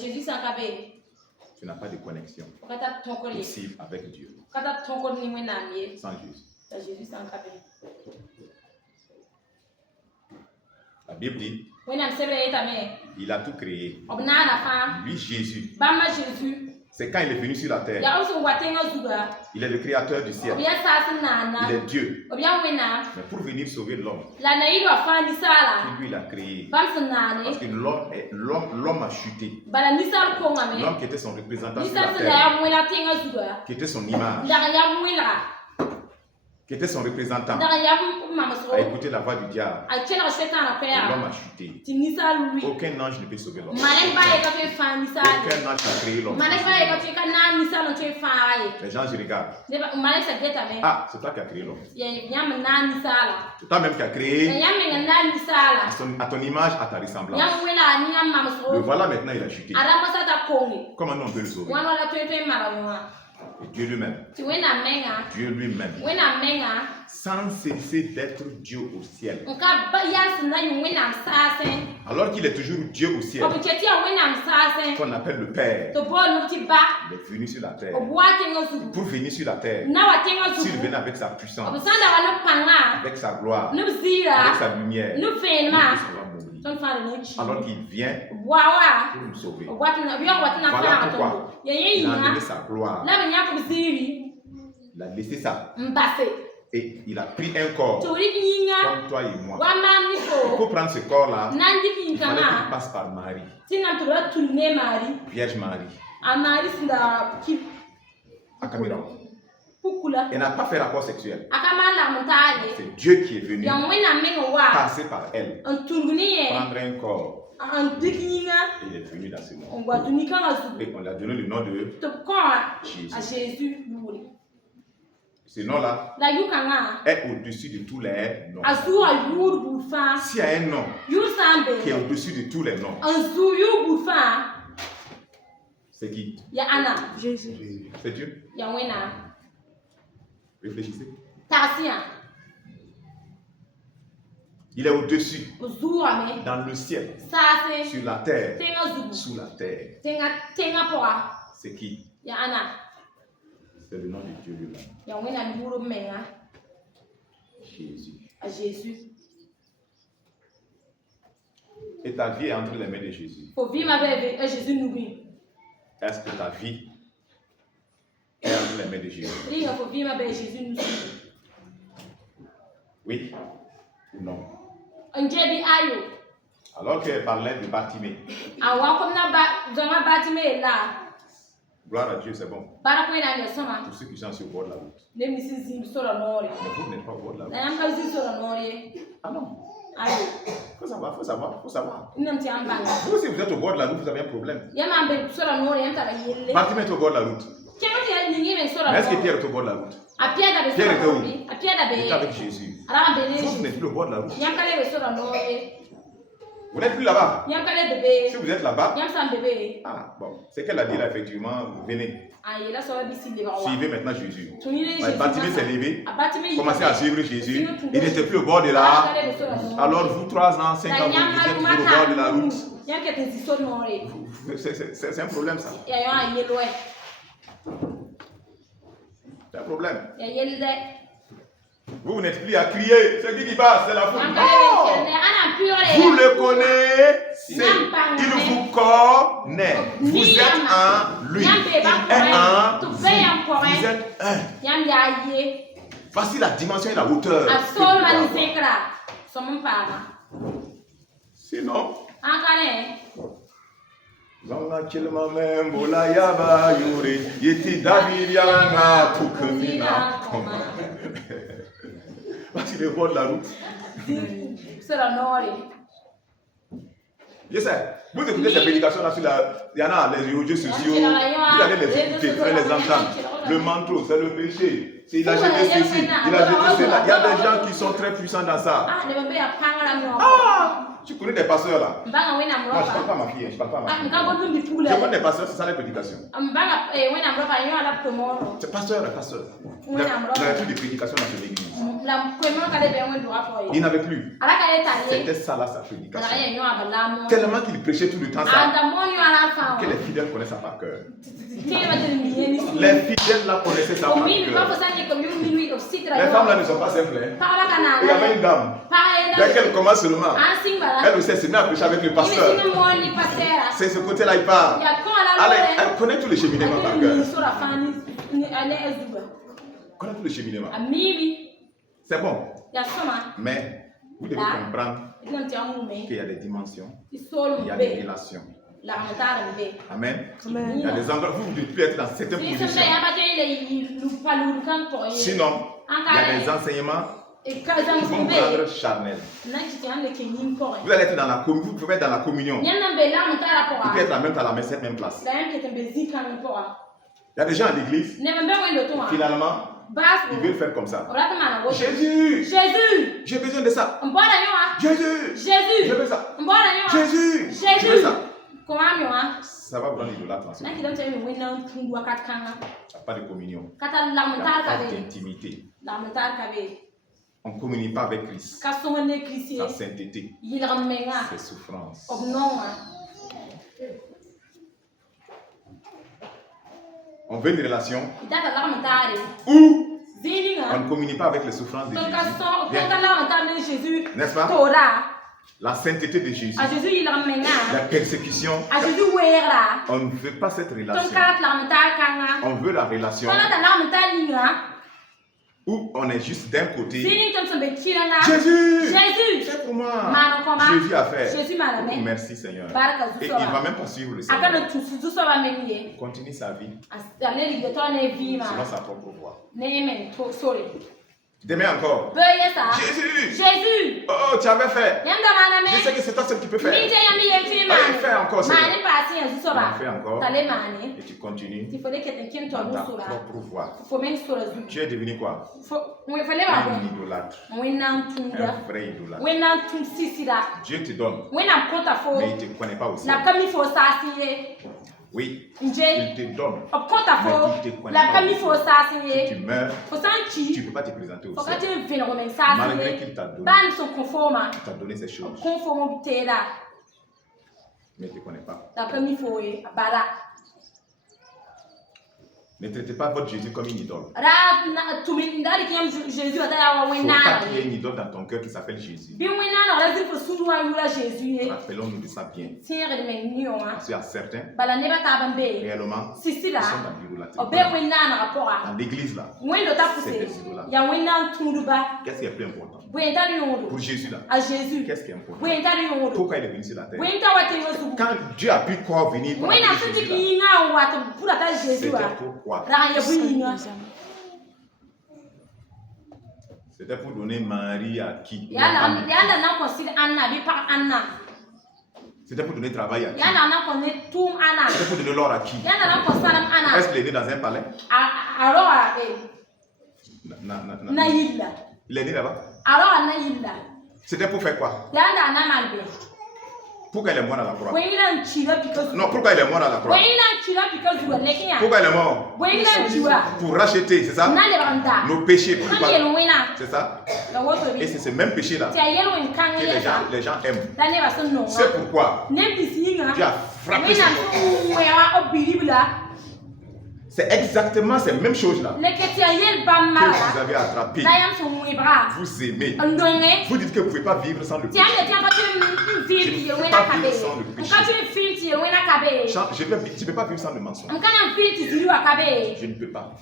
Jésus, tu n'as pas de connexion possible avec Dieu. Sans Jésus. La Bible dit, il a tout créé. Lui, Jésus, c'est quand il est venu sur la terre. Il est le créateur du ciel. Il est Dieu. Mais pour venir sauver l'homme, lui, il a créé. Parce que l'homme a chuté. L'homme qui était son représentant sur la terre, qui était son image, qui était son représentant, a écouté la voix du diable. L'homme a chuté. Aucun ange ne peut sauver l'homme. Aucun ange n'a créé l'homme. Les gens y regardent. Ah, c'est toi qui as créé l'homme. C'est toi même qui as créé à ton image, à ta ressemblance. Le voilà maintenant, il a chuté. Comment nous on peut le sauver? Et Dieu lui-même. Dieu lui-même. Sans cesser d'être Dieu au ciel. Alors qu'il est toujours Dieu au ciel. Qu'on appelle le Père. Il est venu sur la terre. Pour venir sur la terre. S'il venait avec sa puissance. Avec sa gloire. Avec sa lumière. Alors qu'il vient pour nous sauver. Voilà pourquoi il a enlevé sa gloire. Il a laissé ça. Et il a pris un corps comme toi et moi. Et pour prendre ce corps-là, il fallait qu'il passe par Marie. Vierge Marie. À Cameroun. Elle n'a pas fait rapport sexuel. C'est Dieu qui est venu passer par elle, prendre un corps. Et il est venu dans ce monde. Et on lui a donné le nom de Jésus. Ce nom-là est au-dessus de tous les noms. S'il y a un nom qui est au-dessus de tous les noms, c'est qui? Jésus. C'est Dieu. Réfléchissez. Il est au-dessus, dans le ciel, sur la terre, sous la terre. C'est qui? C'est le nom de Dieu lui-même. Jésus. Et ta vie est entre les mains de Jésus. Est-ce que ta vie est entre les mains de Jésus? Oui ou non? Alors qu'elle parlait de Bartimée. Gloire à Dieu, c'est bon. Pour ceux qui sont sur le bord de la route. Mais vous n'êtes pas au bord de la route. Ah non. Faut savoir. Vous, si vous êtes au bord de la route, vous avez un problème. Bartimée est au bord de la route. Mais est-ce que Pierre est au bord de la route? Pierre était où? Il était avec Jésus. Vous n'êtes plus au bord de la route. Vous n'êtes plus là-bas. Si vous êtes là-bas, ah bon, c'est qu'elle a dit là effectivement, venez. Suivez maintenant Jésus. Bartimée s'est levé, commencez à suivre Jésus. Il n'était plus au bord de la route. Alors vous, 3 ans, 5 ans, vous êtes toujours au bord de la route. C'est un problème ça. C'est un problème. Vous n'êtes plus à crier. C'est qui passe? C'est la foule. Vous le connaissez. Il vous connaît. Vous êtes en lui. Il est en vous. Vous êtes un. Voici la dimension et la hauteur. Sinon. Voici le bord de la route. Je sais, vous écoutez ces prédications-là sur il y en a les réseaux sociaux, vous allez les écouter, vous allez les entendre. Le manteau, c'est le péché. Il a jeté ceci, il a jeté cela. Il y a des gens qui sont très puissants dans ça. Ah! Tu connais des pasteurs là? Moi, je ne parle pas à ma fille, je ne parle pas à ma fille. Je connais des pasteurs, c'est ça les prédications. C'est pasteur. Il n'avait plus de prédication dans son église. Il n'avait plus. C'était ça là sa prédication. Tellement qu'il prêchait tout le temps ça. fidèles connaissent ça par cœur. Les fidèles là connaissaient ça par cœur. Les femmes là ne sont pas simples. Hein. Il y avait une dame. Dès qu'elle commence seulement, elle aussi s'est mise à prêcher avec le pasteur. C'est ce côté-là, il parle. Elle connaît tous les cheminements par cœur. Connaît tous les cheminements. C'est bon. Mais vous devez comprendre qu'il y a des dimensions, il y a des relations. Amen. Il y a des endroits où vous ne devez plus être dans certaines positions. Sinon, il y a des enseignements qui vont vous rendre charnel. Vous allez être dans la communion. Vous pouvez être dans la communion. Vous pouvez être même à la cette même place. Il y a des gens à l'église, finalement, ils veulent faire comme ça. Jésus, Jésus, j'ai besoin de ça. Jésus, Jésus, je veux ça. Jésus, je veux ça. Ça va vous rendre idolâtre. Il n'y a pas de communion. Il n'y a pas d'intimité. On ne communie pas avec Christ. Sa sainteté, ses souffrances. On veut une relation où on ne communie pas avec les souffrances de Jésus. N'est-ce pas? La sainteté de Jésus. La persécution. On ne veut pas cette relation. On veut la relation où on est juste d'un côté. Jésus, c'est pour moi. Jésus a fait. Merci Seigneur. Et il ne va même pas suivre le Seigneur. Il continue sa vie selon sa propre voie. Demain encore. Jésus. Jésus. Oh, tu avais fait. Je sais que c'est toi seul qui peux faire. Allez, fais encore. Fais encore. Et tu continues dans ta propre voie. Tu es devenu quoi? Un idolâtre. Un vrai idolâtre. Dieu te donne. Mais il ne te connaît pas aussi. Oui, il te donne, mais il te connaît pas. Si tu meurs, tu ne peux pas te présenter au ciel. Malgré qu'il t'a donné ces choses. Mais il ne te connaît pas. Ne traitez pas votre Jésus comme une idole. Il ne faut pas qu'il y ait une idole dans ton cœur qui s'appelle Jésus. Rappelons-nous de ça bien. Parce qu'il y a certains, réellement, qui sont dans l'idolâtrie. Dans l'église là, c'est des idolâtres. Qu'est-ce qui est plus important? Pour Jésus là, qu'est-ce qui est important? Pourquoi il est venu sur la terre? Quand Dieu a pu quoi venir pour Jésus là, c'était pourquoi? C'était pour donner Marie à qui? C'était pour donner travail à qui? C'était pour donner l'or à qui? Est-ce qu'il est né dans un palais? Il est né là-bas? C'était pour faire quoi? Pourquoi il est mort à la croix? Non, pourquoi il est mort à la croix? Pourquoi il est mort? Pour racheter, c'est ça? Nos péchés. C'est ça? Et c'est ce même péché-là que les gens aiment. C'est pourquoi Dieu a frappé ce corps. C'est exactement ces mêmes choses-là que vous avez attrapées. Vous aimez. Vous dites que vous ne pouvez pas vivre sans le péché. Je ne peux pas vivre sans le péché. Tu ne peux pas vivre sans le mensonge. Je ne peux pas.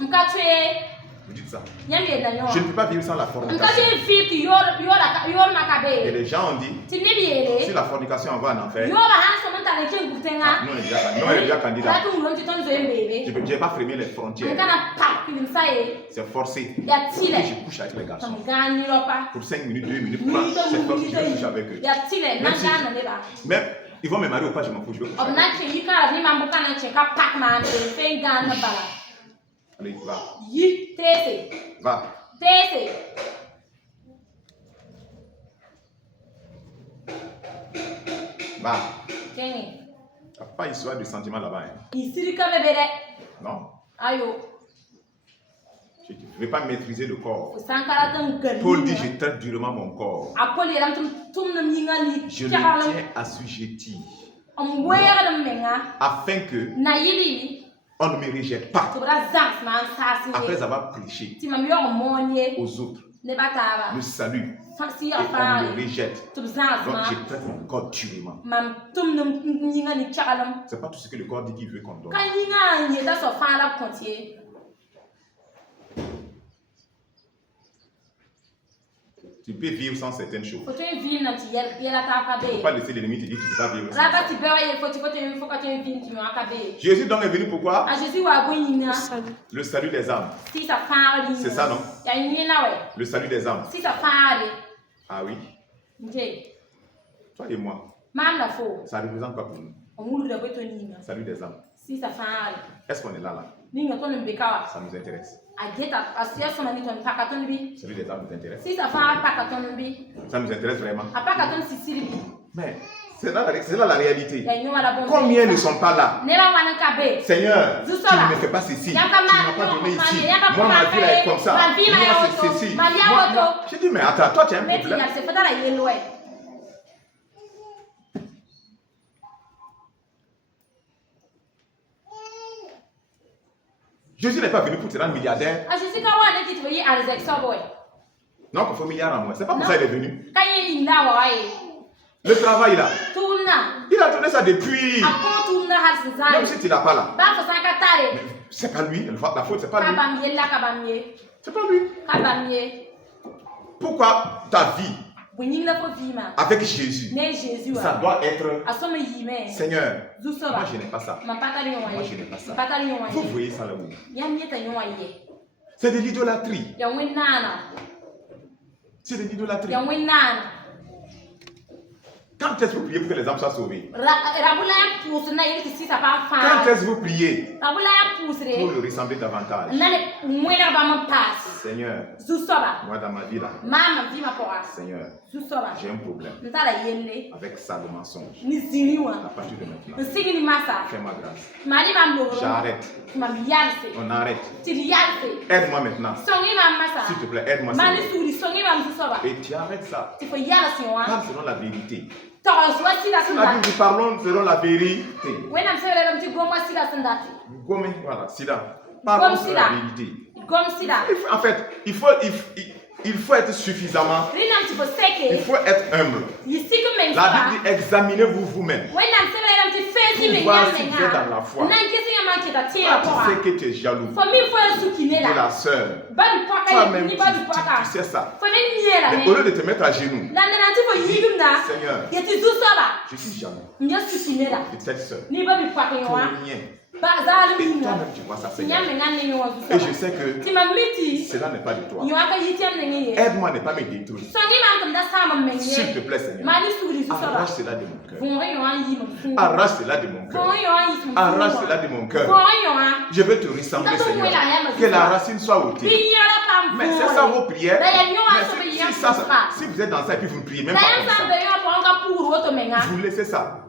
Vous dites ça. Je ne peux pas vivre sans la fornication. Et les gens ont dit, si la fornication envoie en enfer, nous on est déjà candidat. Je n'ai pas fermé les frontières. C'est forcé. Je couche avec les garçons. Pour 5 minutes, 2 minutes, c'est forcé, je couche avec eux. Même ils vont me marier ou pas, je m'en fous, je veux coucher. Allez, va. Va. Va. Il n'y a pas histoire de sentiment là-bas. Hein. Non. Je ne vais pas maîtriser le corps. Paul dit, je traite durement mon corps. Je le tiens assujetti. afin que on ne me rejette pas après avoir prêché aux autres le salut et on me rejette. Donc je traite mon corps durement. C'est pas tout ce que le corps dit qu'il veut qu'on donne. Tu peux vivre sans certaines choses. Il ne faut pas laisser l'ennemi te dire que tu ne peux pas vivre sans ça. Jésus donc est venu pourquoi? Le salut des âmes. C'est ça, non? Le salut des âmes. Ah oui. Toi et moi. Ça représente quoi pour nous? Salut des âmes. Est-ce qu'on est là? Ça nous intéresse. Celui des âmes nous intéresse. Ça nous intéresse vraiment. Mais c'est là la réalité. Combien ne sont pas là? Seigneur, tu ne me fais pas ceci. Tu ne m'as pas donné ici. Moi, ma vie est comme ça. Moi, c'est ceci. Je dis, mais attends, toi, tu as un problème. Jésus n'est pas venu pour te rendre milliardaire. Non, il faut milliard à moi. C'est pas pour ça qu'il est venu. Le travail là. Il a donné ça depuis. Même si tu n'as pas là. C'est pas lui. La faute, c'est pas lui. C'est pas lui. Pourquoi ta vie avec Jésus, ça doit être Seigneur, moi je n'ai pas ça. Moi je n'ai pas ça. Vous voyez ça là-haut? C'est de l'idolâtrie. C'est de l'idolâtrie. Quand est-ce que vous priez pour que les âmes soient sauvées? Quand est-ce que vous priez pour le ressembler davantage? Seigneur, moi dans ma vie là, Seigneur, j'ai un problème avec ça, le mensonge. À partir de maintenant, fais-moi grâce. J'arrête. On arrête. Aide-moi maintenant. S'il te plaît, aide-moi. Et tu arrêtes ça. Parle selon la vérité. La Bible dit parlons selon la vérité. Voilà, Sida. Parlons selon la vérité. En fait, il faut être suffisamment. Il faut être humble. La Bible dit examinez-vous vous-même. Pour voir si vous êtes dans la foi. Tu sais que tu es jaloux de la sœur. Toi-même, tu sais ça. Mais au lieu de te mettre à genoux, Seigneur, je suis jaloux de cette sœur. Pour rien. Et toi-même tu vois ça, Seigneur. Et je sais que cela n'est pas de toi. Aide-moi à ne pas me détruire. S'il te plaît, Seigneur. Arrache cela de mon cœur. Arrache cela de mon cœur. Arrache cela de mon cœur. Je veux te ressembler, Seigneur. Que la racine soit ôtée. Mais c'est ça vos prières. Mais si vous êtes dans ça et puis vous ne priez même pas comme ça, vous laissez ça.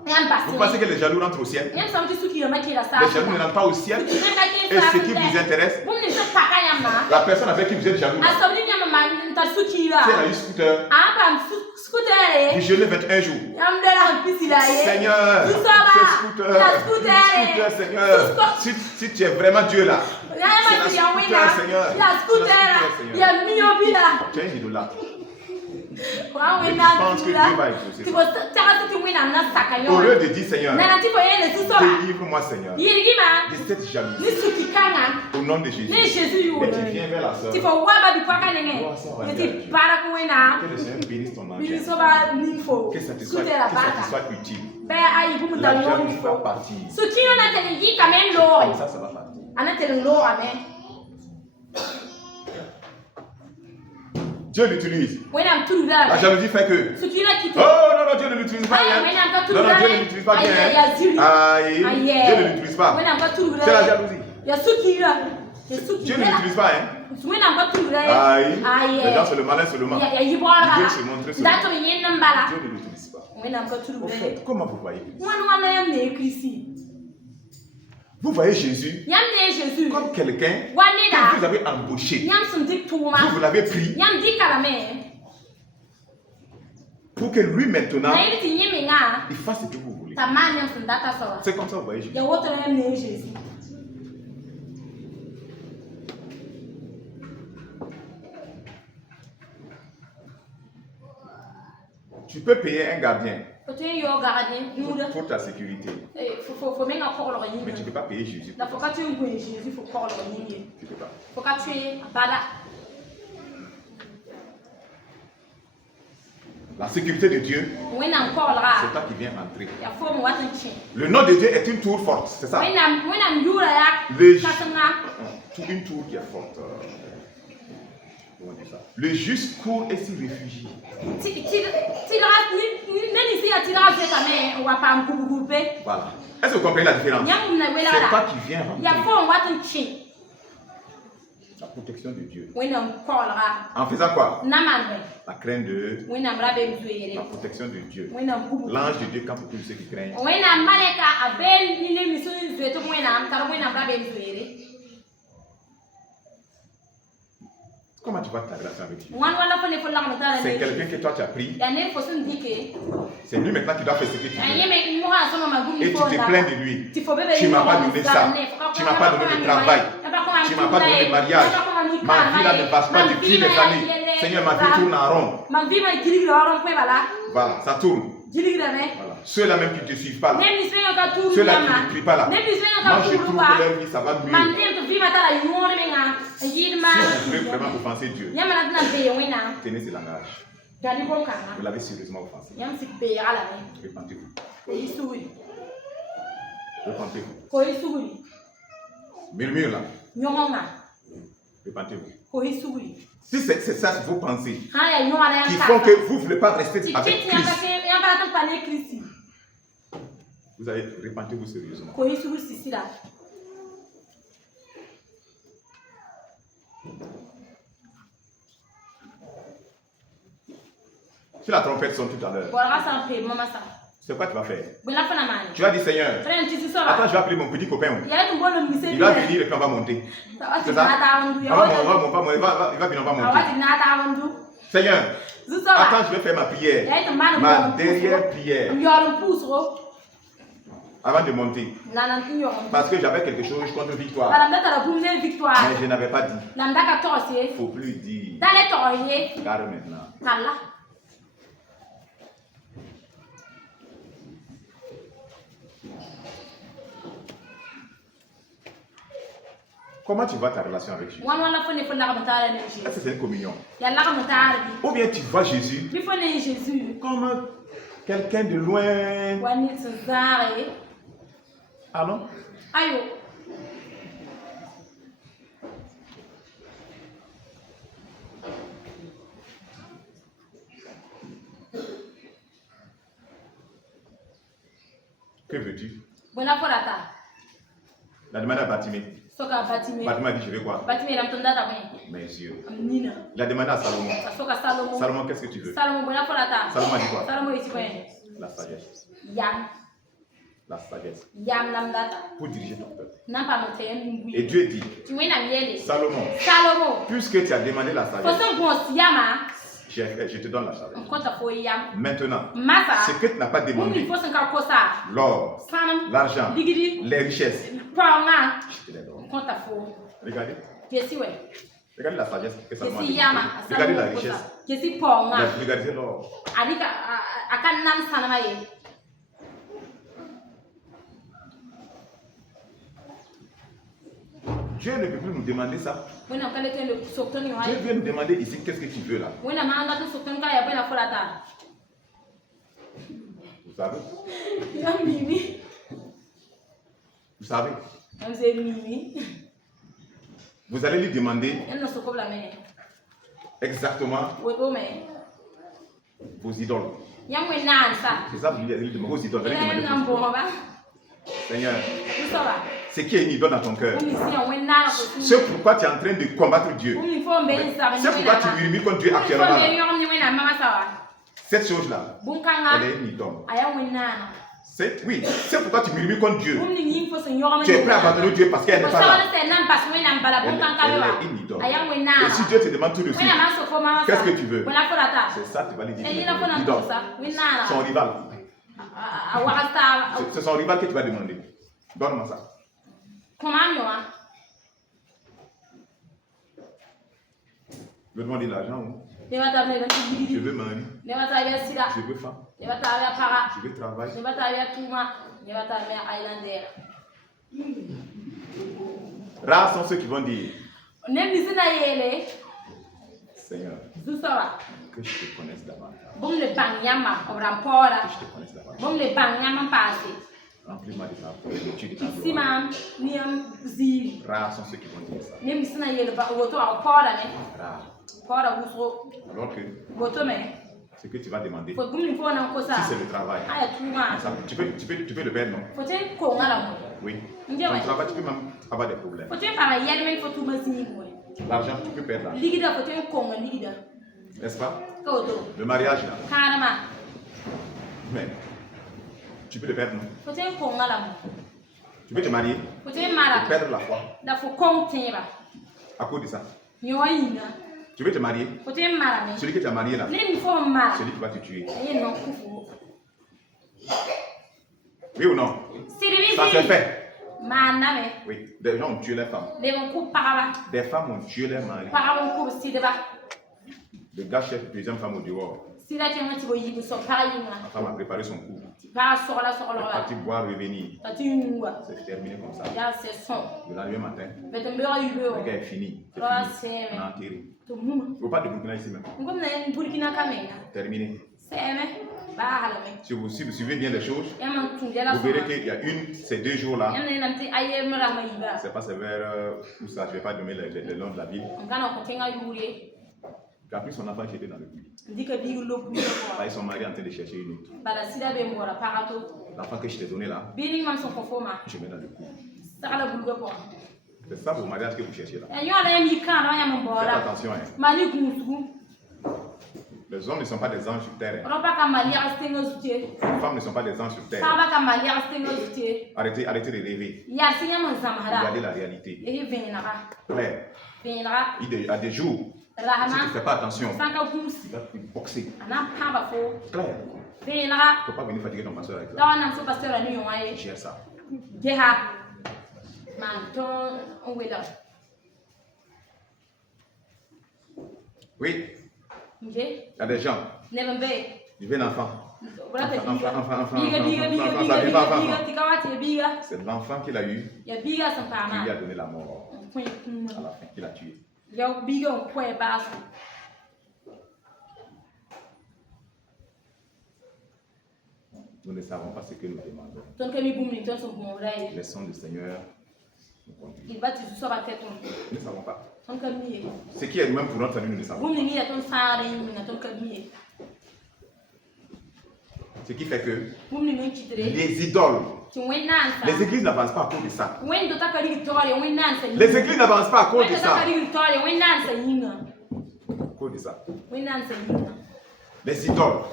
Vous pensez que les jaloux rentrent au ciel? Les jaloux ne rentrent pas au ciel. Et ce qui vous intéresse, la personne avec qui vous êtes jaloux, si elle a eu scooter, du jeûne 21 jours. Seigneur, ce scooter, Seigneur, si tu es vraiment Dieu là, c'est la scooter, Seigneur. Tu es un idolâtre. Et tu penses que Dieu va exaucer ça. Au lieu de dire Seigneur, délivre-moi Seigneur de cette jalousie. Au nom de Jésus. Et tu viens vers la sœur. Que le Seigneur bénisse ton argent. Que ça te soit utile. La jalousie va partir. Comme ça va partir. Dieu l'utilise. La jalousie fait que. Oh non, Dieu ne l'utilise pas bien. Non, Dieu ne l'utilise pas bien. Aïe, Dieu ne l'utilise pas. C'est la jalousie. Dieu ne l'utilise pas, hein. Aïe. Les gens, c'est le malin seulement. Ils veulent se montrer seulement. Dieu ne l'utilise pas. Au fait, comment vous voyez Vous voyez Jésus comme quelqu'un que vous avez embauché. Vous l'avez pris pour que lui maintenant, il fasse ce que vous voulez. C'est comme ça vous voyez Jésus. Tu peux payer un gardien pour ta sécurité. Mais tu ne peux pas payer Jésus. Tu ne peux pas. La sécurité de Dieu, c'est toi qui viens entrer. Le nom de Dieu est une tour forte, c'est ça? Une tour qui est forte. Comment dire ça? Le juste court et s'y réfugie. Voilà. Est-ce que vous comprenez la différence? C'est toi qui viens rentrer. La protection de Dieu. En faisant quoi? La crainte de la protection de Dieu. L'ange de Dieu, quand pour tous ceux qui craignent. Comment tu vas ta relation avec Dieu? C'est quelqu'un que toi tu as pris. C'est lui maintenant qui doit faire ce que tu veux. Et tu te plains de lui. Tu ne m'as pas donné ça. Tu ne m'as pas donné de travail. Tu ne m'as pas donné de mariage. Ma vie là ne passe pas depuis des années. Seigneur, ma vie tourne en rond. Voilà, ça tourne. Voilà. Ceux-là même qui ne te suivent pas là. Ceux-là qui ne prient pas là. Moi je trouve que leur vie ça va mieux. Si vous voulez vraiment offenser Dieu, tenez ce langage. Vous l'avez sérieusement offensé. Repentez-vous. Repentez-vous. Murmure là. Repentez-vous. Si c'est ça que vous pensez, qui font que vous ne voulez pas rester avec Christ, vous allez repentez-vous sérieusement. Si la trompette sonne tout à l'heure, c'est quoi tu vas faire? Tu vas dire Seigneur, attends, je vais appeler mon petit copain. Il va venir et puis on va monter. C'est ça? Il va venir, on va monter. Seigneur, attends, je vais faire ma prière. Ma dernière prière. Avant de monter. Parce que j'avais quelque chose contre victoire. Mais je n'avais pas dit. Il ne faut plus dire. Car maintenant. Comment tu vois ta relation avec Jésus? Est-ce que c'est une communion? Ou bien tu vois Jésus comme quelqu'un de loin? Ah non? Que veux-tu? La demande à Batimé. Batimé a dit je veux quoi? Mes yeux. Il a demandé à Salomon. Salomon, qu'est-ce que tu veux? Salomon a dit quoi? La sagesse. La sagesse. Pour diriger ton peuple. Et Dieu dit, Salomon, puisque tu as demandé la sagesse, je te donne la sagesse. Maintenant, ce que tu n'as pas demandé, l'or, l'argent, les richesses, je te les donne. Regardez. Regardez la sagesse que Salomon a dit. Regardez la richesse. Regardez l'or. Dieu ne peut plus nous demander ça. Dieu vient nous demander ici qu'est-ce que tu veux là. Vous savez? Vous savez? Vous allez lui demander exactement vos idoles. C'est ça, vous lui demandez vos idoles. Vous allez demander Seigneur, c'est qui est une idole dans ton cœur? C'est pourquoi tu es en train de combattre Dieu. C'est pourquoi tu murmures contre Dieu actuellement. Cette chose-là, elle est une idole. Oui, c'est pourquoi tu murmures contre Dieu. Tu es prêt à abandonner Dieu parce qu'elle n'est pas là. Elle est une idole. donnes. Et si Dieu te demande tout de suite, qu'est-ce que tu veux? C'est ça, tu vas lui dire. Il donne. Son rival. C'est son rival que tu vas demander. Donne-moi ça. Je veux demander de l'argent. Je veux mari. Je veux femme. Je veux travail. Rares sont ceux qui vont dire Seigneur, que je te connaisse davantage. Que je te connaisse davantage. Remplis-moi de ta plénitude de ta gloire. Rares sont ceux qui vont dire ça. Rares. Alors que ce que tu vas demander, si c'est le travail, tu peux le perdre, non? Oui. Ton travail, tu peux même avoir des problèmes. L'argent, tu peux perdre l'argent. N'est-ce pas? Le mariage, là. Mais tu peux le perdre, non? Tu peux te marier et perdre la foi. À cause de ça. Tu veux te marier? Celui que tu as marié là, celui qui va te tuer. Oui ou non? Ça s'est fait. Oui, des gens ont tué les femmes. Des femmes ont tué les maris. Le gars cherche la deuxième femme au dehors. La femme a préparé son coup. Elle est partie boire, revenir. C'est terminé comme ça. Le lendemain matin, le gars est fini. C'est fini. On a enterré. Il ne faut pas de Burkina ici même. Terminé. Si vous suivez bien les choses, vous verrez qu'il y a ces 2 jours-là. C'est pas vers où ça, je ne vais pas donner le nom de la ville. Il a pris son enfant qui était dans le puits. Ils sont mariés en train de chercher une autre. L'enfant que je t'ai donné là, je mets dans le puits. C'est ça vos mariages que vous cherchez là. Faites attention. Les hommes ne sont pas des anges sur terre. Les femmes ne sont pas des anges sur terre. Arrêtez de rêver. Regardez la réalité. Claire. Il y a des jours, si tu ne fais pas attention, il va te boxer. Claire. Il ne faut pas venir fatiguer ton pasteur avec ça. Gère ça. Oui. Il y a des gens. Il veut l'enfant. C'est l'enfant qu'il a eu. Il lui a donné la mort. À la fin, qu'il a tué. Nous ne savons pas ce que nous demandons. Laissons le Seigneur nous conduire. Nous ne savons pas. Ce qui est même pour notre salut, nous ne savons pas. Ce qui fait que les idoles, les églises n'avancent pas à cause de ça. Les églises n'avancent pas à cause de ça. À cause de ça. Les idoles,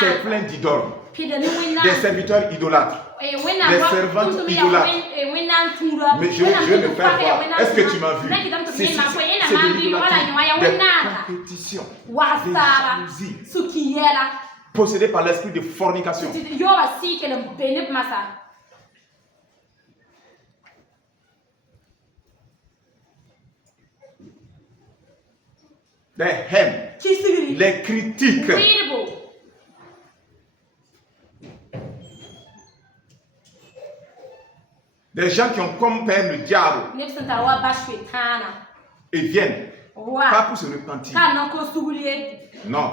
c'est plein d'idoles. Des serviteurs idolâtres. Des servantes idolâtres. Mais je vais me faire voir. Est-ce que tu m'as vu? C'est de l'idolâtrie. Des compétitions. Des jalousies. Possédé par l'esprit de fornication. Les haines, les critiques. Des gens qui ont comme père le diable. Et viennent. Pas pour se repentir. Non.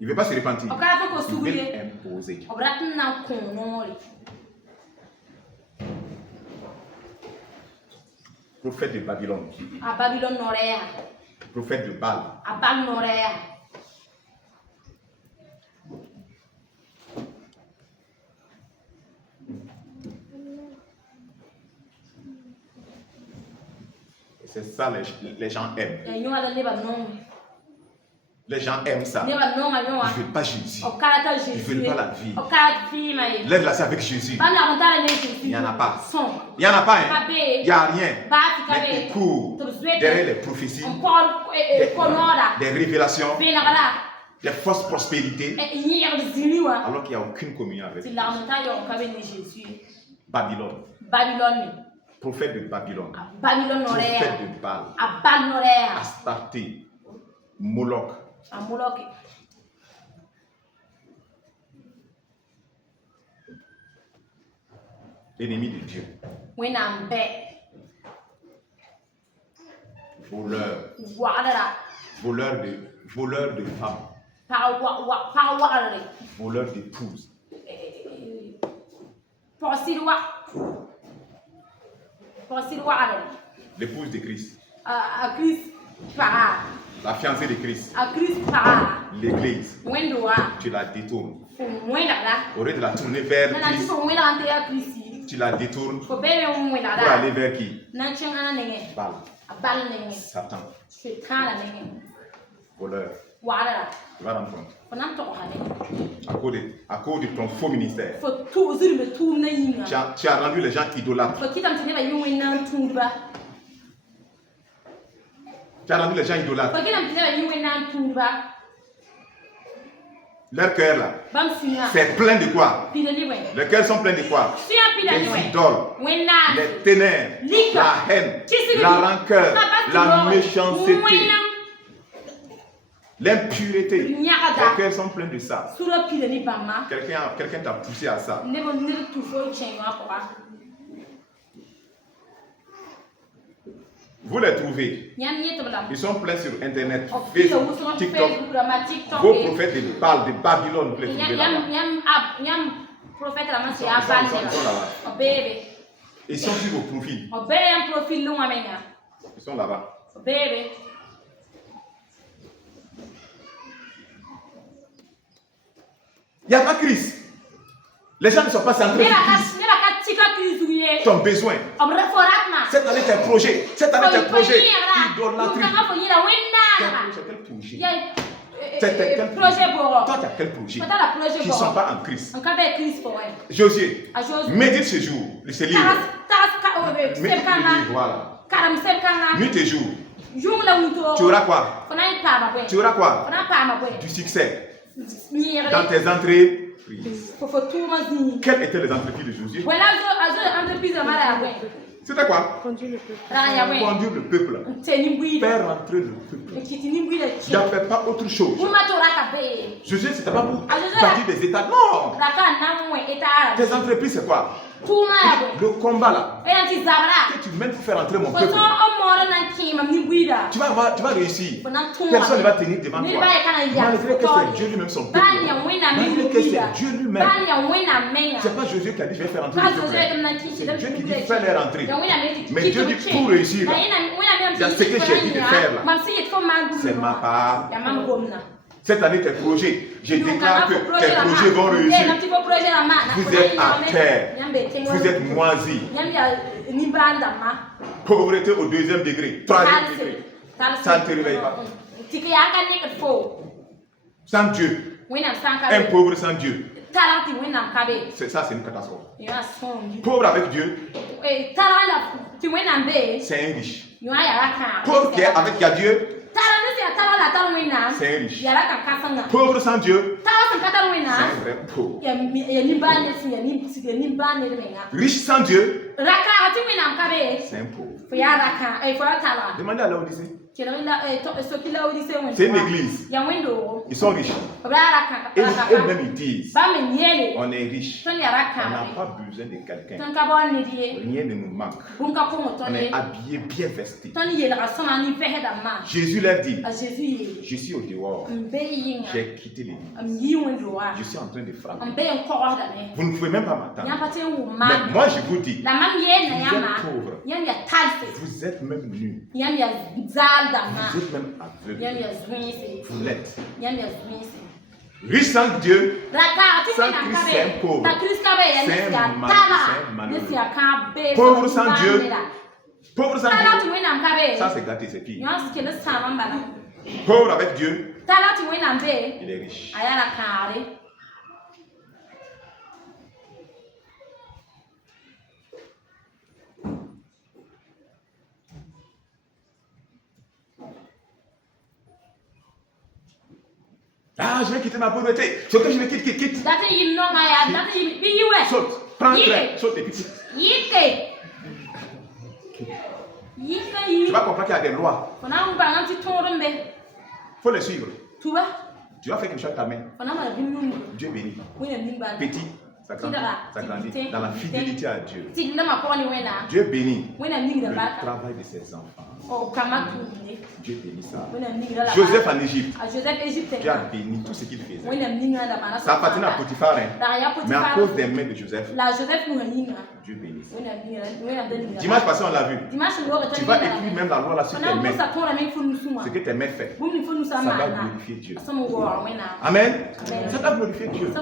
Il ne veut pas se repentir. Il veut imposer. Prophète de Babylone. Prophète de Baal. C'est ça les gens aiment. Les gens aiment ça. Ils ne veulent pas Jésus. Ils ne veulent pas la vie. Lève-la avec Jésus. Il n'y en a pas. Il n'y en a pas. Hein. Il n'y a rien. Mais des cours, derrière les prophéties, des révélations, des fausses prospérités, alors qu'il n'y a aucune communion avec Jésus. Babylone. Prophète de Babylone. Prophète de Baal. Astarté. Moloch. Ennemi de Dieu. Voleur de femmes. Voleur d'épouses. L'épouse de Christ. La fiancée de Christ. L'église. Tu la détournes. Au lieu de la tourner vers Christ, tu la détournes pour aller vers qui? Baal. Satan. Voleur. Tu vas rendre compte. À cause de ton faux ministère. Tu as rendu les gens idolâtres. Tu as rendu les gens idolâtres. Leur cœur là, c'est plein de quoi? Leurs cœurs sont pleins de quoi? Les idoles, les ténèbres, la haine, la rancœur, la méchanceté, l'impureté. Leurs cœurs sont pleins de ça. Quelqu'un t'a poussé à ça. Vous les trouvez. Ils sont pleins sur Internet, Facebook, TikTok. Vos prophètes de Babylone, vous les trouvez là-bas. Ils sont sur vos profils. Ils sont là-bas. Il n'y a pas Christ. Les gens ne sont pas centrés sur Christ. Ton besoin. Cette année, tes projets. Idolâtrie. Quel projet? Toi, tu as quel projet qui ne sont pas en Christ? Josué, médite ce jour, ce livre. Médite ce livre, voilà. Nuit et jour. Tu auras quoi? Tu auras quoi? Du succès. Dans tes entrées. Quelles étaient les entreprises de Josué? C'était quoi? Conduire le peuple. Faire rentrer le peuple. Il n'y avait pas autre chose. Josué, c'était pas pour bâtir des États. Non. Tes entreprises, c'est quoi? Le combat là. Que tu mènes pour faire entrer mon peuple. Tu vas réussir. Personne ne va tenir devant toi. Malgré que c'est Dieu lui-même son peuple. Malgré que c'est Dieu lui-même. C'est pas Jésus qui a dit je vais faire entrer le peuple. C'est Dieu qui dit fais-les rentrer. Mais Dieu dit pour réussir là, il y a ce que j'ai dit de faire là. C'est ma part. Cette année, tes projets, je déclare que tes projets vont réussir. Vous êtes à terre. Vous êtes moisis. Pauvreté au 2e degré, 3e degré. Ça ne te réveille pas. Sans Dieu. Un pauvre sans Dieu. Ça, c'est une catastrophe. Pauvre avec Dieu, c'est un riche. Pauvre qui est avec Dieu, c'est un riche. Pauvre sans Dieu, c'est un vrai pauvre. Riche sans Dieu, c'est un pauvre. Demandez à l'Odyssée. C'est une église. Ils sont riches. Et eux-mêmes ils disent on est riche. On n'a pas besoin de quelqu'un. Rien ne nous manque. On est habillé, bien vestis. Jésus leur dit je suis au dehors. J'ai quitté l'église. Je suis en train de frapper. Vous ne pouvez même pas m'attendre. Mais moi je vous dis vous êtes pauvres. Vous êtes même nus. Vous êtes même aveugle. Vous l'êtes. Riche sans Dieu, sans Christ, c'est un pauvre. C'est un malheureux. Pauvre sans Dieu. Pauvre sans Dieu. Ça c'est gâté, c'est pire. pauvre avec Dieu, il est riche. Ah, je vais quitter ma pauvreté. Ce que je vais quitte. Saute. Prends un trait. Saute les petites. Tu vas comprendre qu'il y a des lois. Il faut les suivre. Tu vas faire quelque chose avec ta main. Dieu bénit. Petit, ça grandit dans la fidélité à Dieu. Dieu bénit le travail de ses enfants. Dieu bénit ça. Joseph en Égypte, Dieu a béni tout ce qu'il faisait. Ça appartenait à Potiphar, mais à cause des mains de Joseph, Dieu bénit ça. Dimanche passé, on l'a vu. Tu vas écrire même la loi là sur tes mains. Ce que tes mains font, ça va glorifier Dieu. Amen. Ça va glorifier Dieu. Ça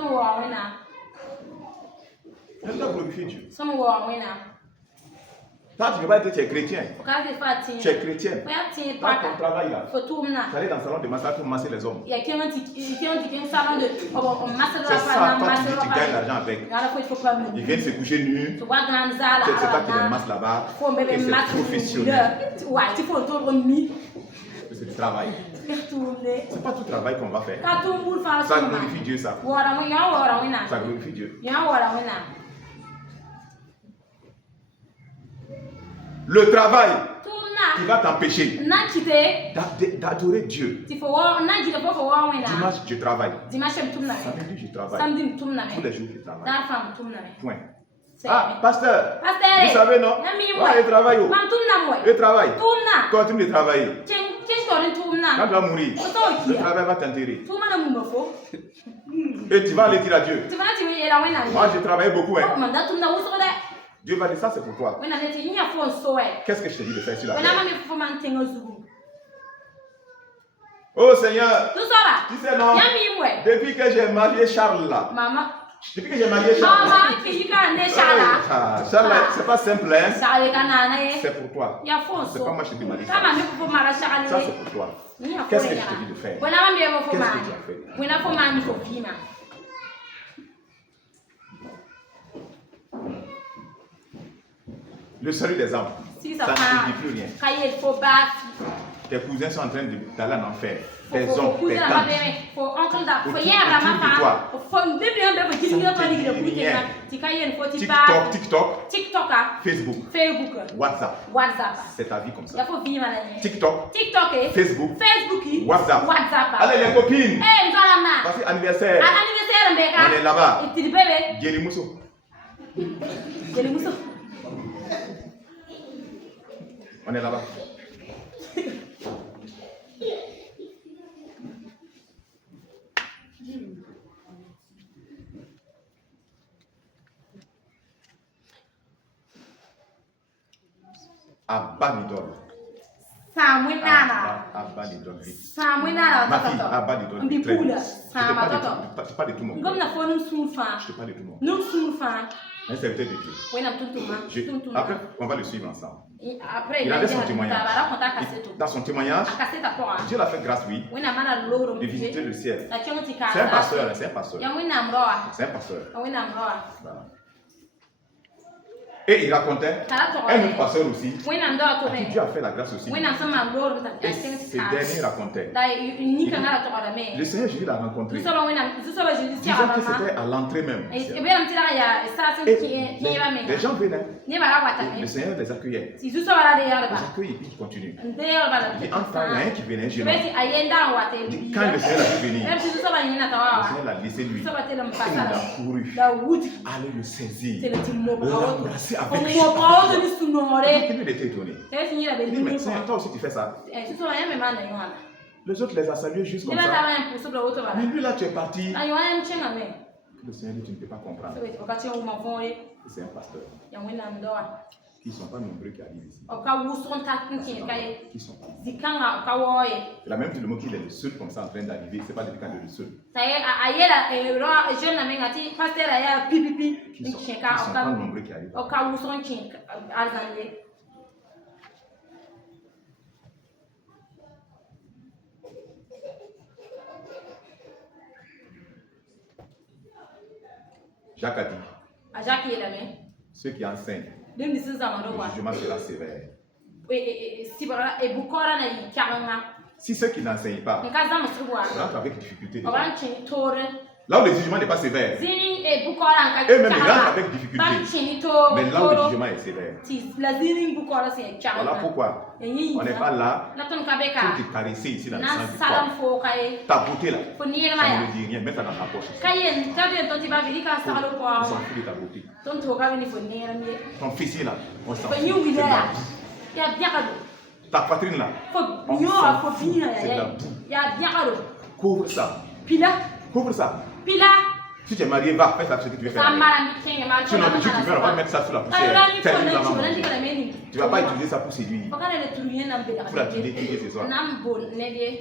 va glorifier Dieu. Toi, tu ne veux pas être chrétien. Tu es chrétien. Pas ton travail là. Tu allais dans le salon de massage pour masser les hommes. C'est ça, toi tu dis tu gagnes l'argent avec. Ils viennent se coucher nus. C'est toi qui les masses là-bas. Et c'est professionnel. C'est du travail. C'est pas tout travail qu'on va faire. Ça glorifie Dieu ça. Ça glorifie Dieu. Le travail qui va t'empêcher d'adorer Dieu. Dimanche, je travaille. Samedi, je travaille. Tous les jours, je travaille. Point. Ah, pasteur, vous savez non? Ouais, je travaille. Je travaille. Continue de travailler. Quand tu vas mourir, le travail va t'enterrer. Et tu vas aller dire à Dieu. Moi, j'ai travaillé beaucoup. Dieu va dire ça, c'est pour toi. Qu'est-ce que je te dis de faire sur la terre? Oh Seigneur, tu sais non, depuis que j'ai marié Charles là, depuis que j'ai marié Charles, Charles, c'est pas simple, hein? C'est pour toi. C'est pas moi qui te dis marier Charles. Ça c'est pour toi. Qu'est-ce que je te dis de faire? Qu'est-ce que tu as fait? Le salut des âmes, ça ne te dit plus rien. Tes cousins sont en train d'aller en enfer. Tes oncles, tes tantes. Autour de toi. TikTok, Facebook, WhatsApp. C'est ta vie comme ça. TikTok, Facebook, WhatsApp. Allez les copines. Voici anniversaire. On est là-bas. Gélimousso. On est là-bas. Abba l'idole. Abba l'idole. Ma fille, Abba l'idole. Je te parle de tout mon monde. Je te parle de tout mon monde. Un serviteur de Dieu. Après, on va le suivre ensemble. Il avait son témoignage. Dans son témoignage, Dieu l'a fait grâce, oui, de visiter le ciel. C'est un pasteur, c'est un pasteur. C'est un pasteur. Voilà. Et il racontait un autre pasteur aussi, à qui Dieu a fait la grâce aussi. Et ce dernier racontait. Le Seigneur Jésus l'a rencontré. Disons que c'était à l'entrée même. Et les gens venaient. Le Seigneur les accueillait. Les accueille et puis il continue. Il dit, entre temps, il y a un qui venait, je dis, quand le Seigneur l'a vu venir, le Seigneur l'a laissé lui. Et il a couru. Allez le saisir. L'embrasser avec lui. Il était étonné. Il dit, mais Seigneur, toi aussi tu fais ça. Les autres les a salués juste comme ça. Mais lui là, tu es parti. Le Seigneur dit, tu ne peux pas comprendre. C'est un pasteur. Qui ne sont pas nombreux qui arrivent ici. Qui sont pas nombreux. C'est la même chose, le mot qu'il est le seul comme ça en train d'arriver. Ce n'est pas depuis quand il est le seul. Qui ne sont pas nombreux qui arrivent. Jacques a dit, ceux qui enseignent, le jugement sera sévère. Si ceux qui n'enseignent pas rentrent avec difficulté, là où le jugement n'est pas sévère, eux-mêmes ils rentrent avec difficulté. Mais là où le jugement est sévère. Voilà pourquoi on n'est pas là pour te caresser ici dans le sens du corps. Ta beauté là, ça ne me dit rien, mets ça dans ta poche. On s'en fout de ta beauté. Ton fessier là, on s'en fout. Ta poitrine là, on s'en fout. C'est de la boue. Couvre ça. Couvre ça. Si tu es marié, va, fais ça ce que tu veux faire. Sinon, tu vas pas mettre ça sous la poussière. Tu ne vas pas utiliser ça pour séduire. Pour la détruire ce soir.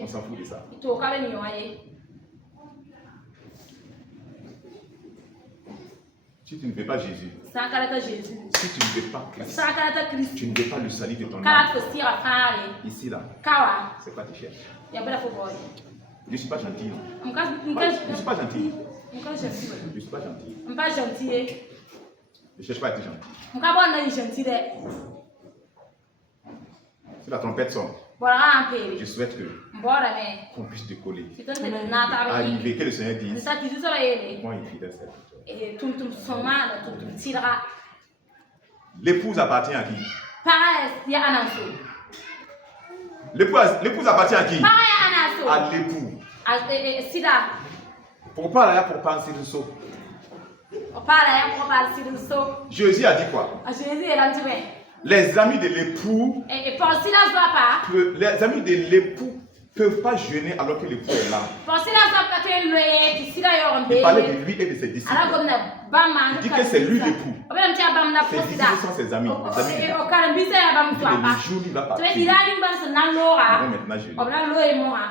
On s'en fout de ça. Si tu ne veux pas Jésus, si tu ne veux pas Christ, tu ne veux pas le salut de ton âme. Ici là, c'est quoi tu cherches? Je ne suis pas gentil. Je ne suis pas gentil. Je ne suis pas gentil. Je ne cherche pas à être gentil. Si la trompette sonne, je souhaite qu'on puisse décoller. Arriver, que le Seigneur dise, moi une fidèle serviteur. L'épouse appartient à qui? L'épouse appartient à qui? À l'époux. Pourquoi là pour penser le saut? Jésus a dit quoi? Les amis de l'époux, ne peuvent pas jeûner alors que l'époux est là. Il parlait de lui et de ses disciples. Il dit que c'est lui l'époux. Ses disciples sont ses amis. Les jours il va partir. Il va maintenant jeûner.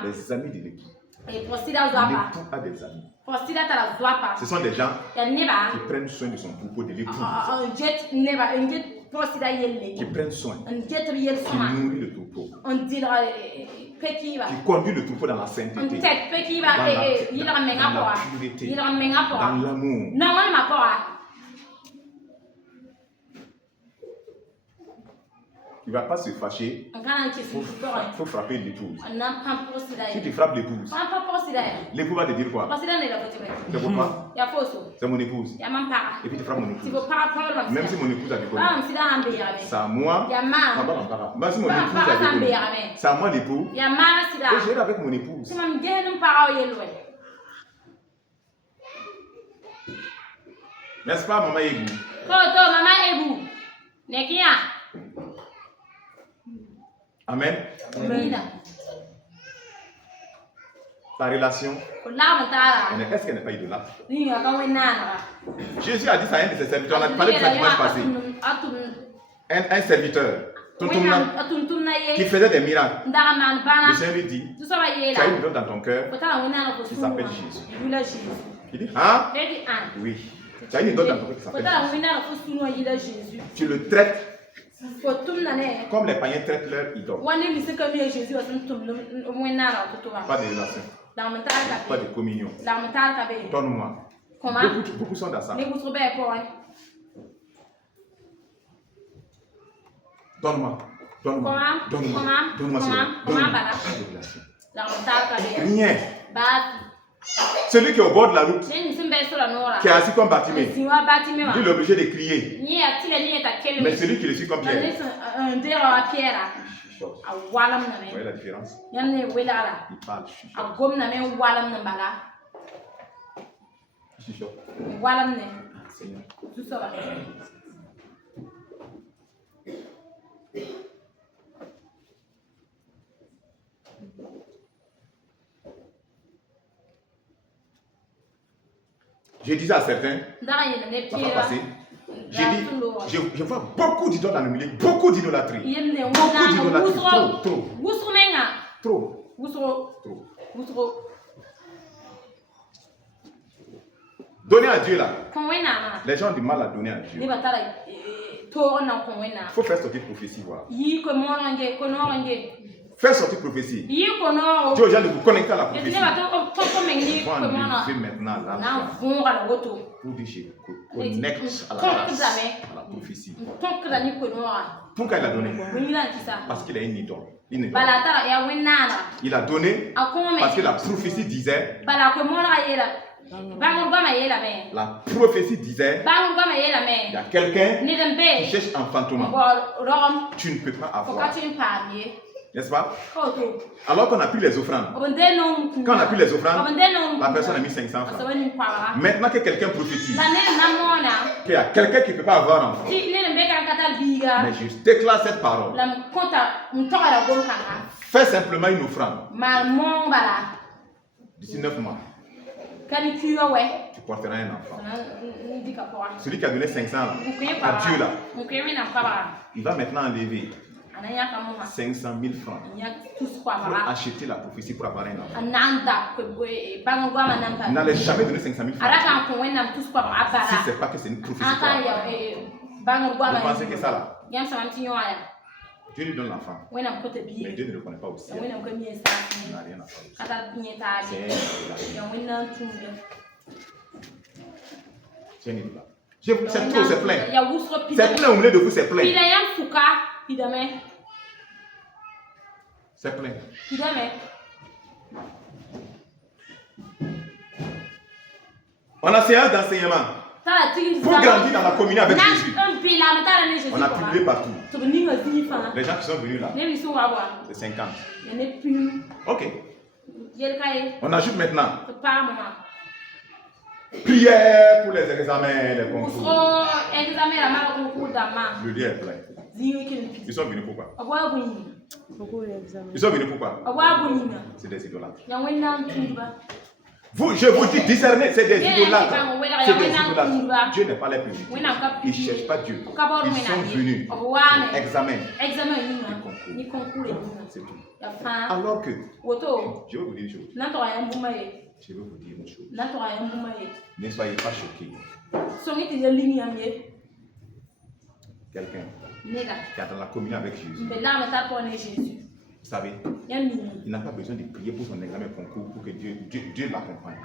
Les amis de l'époux. L'époux a des amis. Ce sont des gens qui prennent soin de son troupeau, de l'époux. Qui prennent soin, qui nourrit le troupeau, qui conduit le troupeau dans la sainteté, dans la pureté, dans l'amour. Il ne va pas se fâcher. Il faut frapper l'épouse. Si tu frappes l'épouse, l'épouse va te dire quoi? C'est pourquoi? C'est mon épouse. Et puis tu frappes mon épouse. Même si mon épouse a déconné. C'est à moi. Même si mon épouse a déconné. C'est à moi l'époux. Et j'irai avec mon épouse. N'est-ce pas, maman Ébou? Amen. Ta relation, est-ce qu'elle n'est pas idolâtre? Jésus a dit ça à un de ses serviteurs. On a parlé de ça dimanche passé. Un serviteur qui faisait des miracles. Le Seigneur lui dit, tu as une idole dans ton cœur qui s'appelle Jésus. Il dit, hein? Oui. Tu as une idole dans ton cœur qui s'appelle Jésus. Tu le traites comme les païens traitent leur idole. Pas de relation. Pas de communion. Donne-moi. Beaucoup sont dans ça. Donne-moi. Donne-moi rien. Celui qui est au bord de la route, qui est assis comme Bartimée, il est obligé de crier. Mais celui qui le suit comme Pierre, vous voyez la différence? Il parle, chuchote. Seigneur. Je disais à certains, ça va passer. J'ai dit, je vois beaucoup d'idoles dans le milieu, beaucoup d'idolâtrie. Beaucoup d'idolâtrie, trop. Donner à Dieu là. Les gens ont du mal à donner à Dieu. Il faut faire sortir prophétie, voir. Faire sortir prophétie. Dieu aux gens de vous connecter à la prophétie. Vous enlevez maintenant l'argent pour dire je connecte à la prophétie. Pourquoi il a donné? Parce qu'il a une idole. Il a donné parce que la prophétie disait. La prophétie disait. Il y a quelqu'un qui cherche un fantôme. Tu ne peux pas avoir. N'est-ce pas? Alors qu'on a pris les offrandes. Quand on a pris les offrandes, la personne a mis 500 francs. Maintenant que quelqu'un prophétise, qu'il y a quelqu'un qui ne peut pas avoir un enfant. Mais je déclare cette parole. Fais simplement une offrande. D'ici 9 mois. Tu porteras un enfant. Celui qui a donné 500 là, à Dieu là, il va maintenant enlever 500 000 francs pour acheter la prophétie pour avoir un enfant. Il n'allait jamais donner 500 000 francs si ce n'est pas que c'est une prophétie. Vous pensez que ça là, Dieu lui donne l'enfant, mais Dieu ne le connaît pas aussi. Il n'a rien à faire aussi. C'est un idole. C'est trop, c'est plein. C'est plein au milieu de vous, c'est plein. C'est plein. On a séance d'enseignement pour grandir dans la communion avec Jésus. On a publié partout. Les gens qui sont venus là, c'est 50. Ok. On ajoute maintenant. Prière pour les examens, les concours. Le lieu est plein. Ils sont venus pourquoi? Ils sont venus pourquoi? C'est des idolâtres. Je vous dis, discerner, c'est des idolâtres. C'est des idolâtres. Dieu n'est pas les publics. Ils ne cherchent pas Dieu. Ils sont venus pour examen. Les concours. C'est tout. Alors que, je vais vous dire une chose. Je vais vous dire une chose. Ne soyez pas choqués. Quelqu'un qui est dans la communion avec Jésus. Vous savez, il n'a pas besoin de prier pour son examen concours pour que Dieu l'accompagne.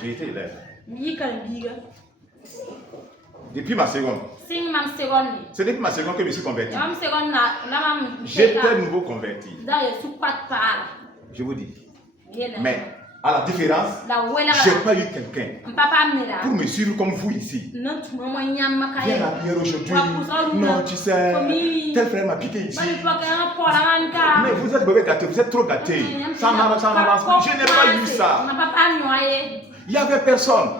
J'ai été élève. Depuis ma seconde. C'est depuis ma seconde que je me suis converti. J'étais nouveau converti. Je vous dis. Mais à la différence, je n'ai pas eu quelqu'un pour me suivre comme vous ici. Viens à la prière aujourd'hui. Non, tu sais, tel frère m'a piqué ici. Mais vous êtes mauvais gâté, vous êtes trop gâté. Ça n'avance pas. Je n'ai pas eu ça. Il n'y avait personne.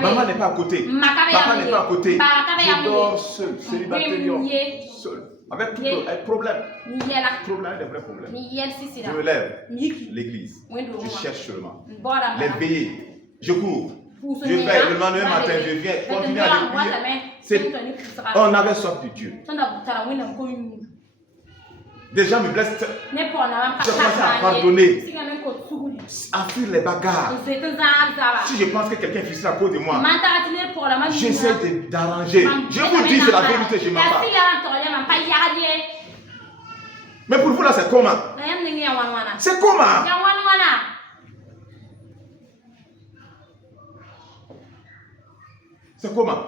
Maman n'est pas à côté. Papa n'est pas à côté. Je dors seul, célibataire, seul. Avec tout un problème. Problème, des vrais problèmes. Je me lève, l'église. Je cherche seulement. Les veillées, je cours. Je vais le lendemain matin, je viens continuer à prier. On avait soif de Dieu. Des gens me blessent. Je commence à pardonner, à fuir les bagarres. Si je pense que quelqu'un est frustré à cause de moi, j'essaie d'arranger. Je vous dis, c'est la vérité, je m'en parle. Mais pour vous là, c'est comment? C'est comment? C'est comment?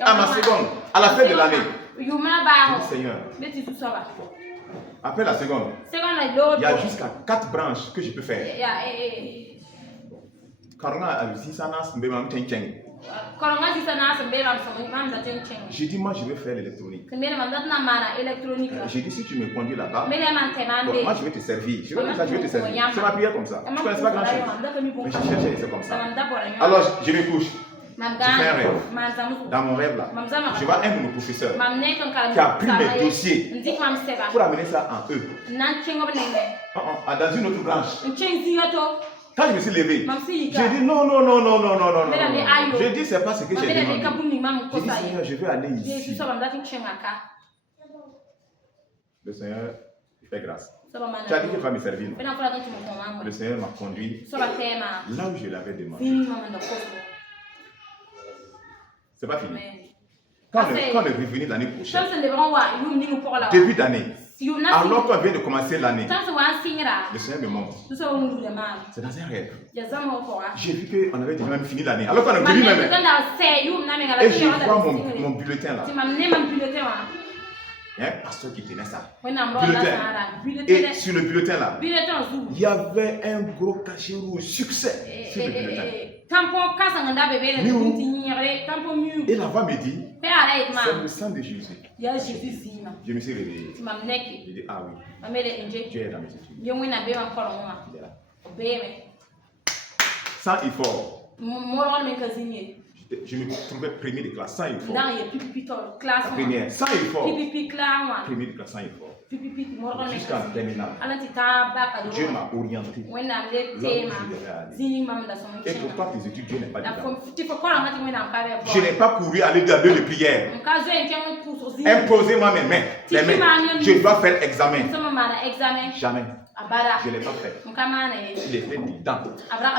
À ma seconde, à la fin de l'année, je dis Seigneur, après la seconde, il y a jusqu'à 4 branches que je peux faire. J'ai dit, moi je vais faire l'électronique. J'ai dit, si tu me conduis là-bas, moi je vais te servir. Je vais te servir. C'est ma prière comme ça. Je ne connais pas grand chose. Mais je cherchais, c'est comme ça. Alors je me couche. Je fais un rêve. Dans mon rêve là, je vois un de nos professeurs qui a pris mes dossiers pour amener ça en eux. Dans une autre branche. Quand je me suis levé, j'ai dit non. J'ai dit c'est pas ce que j'ai demandé. J'ai dit Seigneur, je veux aller ici. Le Seigneur fait grâce. Tu as dit qu'il va me servir. Le Seigneur m'a conduit là où je l'avais demandé. C'est pas fini. Quand on est revenu l'année prochaine, début d'année, alors qu'on vient de commencer l'année, le Seigneur me montre. C'est dans un rêve. J'ai vu qu'on avait déjà même fini l'année. Alors qu'on a venu même. Et je vois mon bulletin là. Il y a un pasteur qui tenait ça. Bulletin. Et sur le bulletin là, il y avait un gros cachet rouge, succès, sur le bulletin. Et la voix me dit, c'est le sang de Jésus. Je me suis réveillé. J'ai dit, ah oui, Dieu est dans mes études. Il est là. Sans effort. Je me trouvais premier de classe sans effort. Première, sans effort. Premier de classe sans effort. Jusqu'en terminale. Dieu m'a orienté. Là où je devais aller. Et pourtant, tes études, Dieu n'est pas dedans. Je n'ai pas couru aller dans de prière. Imposez-moi mes mains. Je dois faire examen. Jamais. Je ne l'ai pas fait. Il est fait dedans.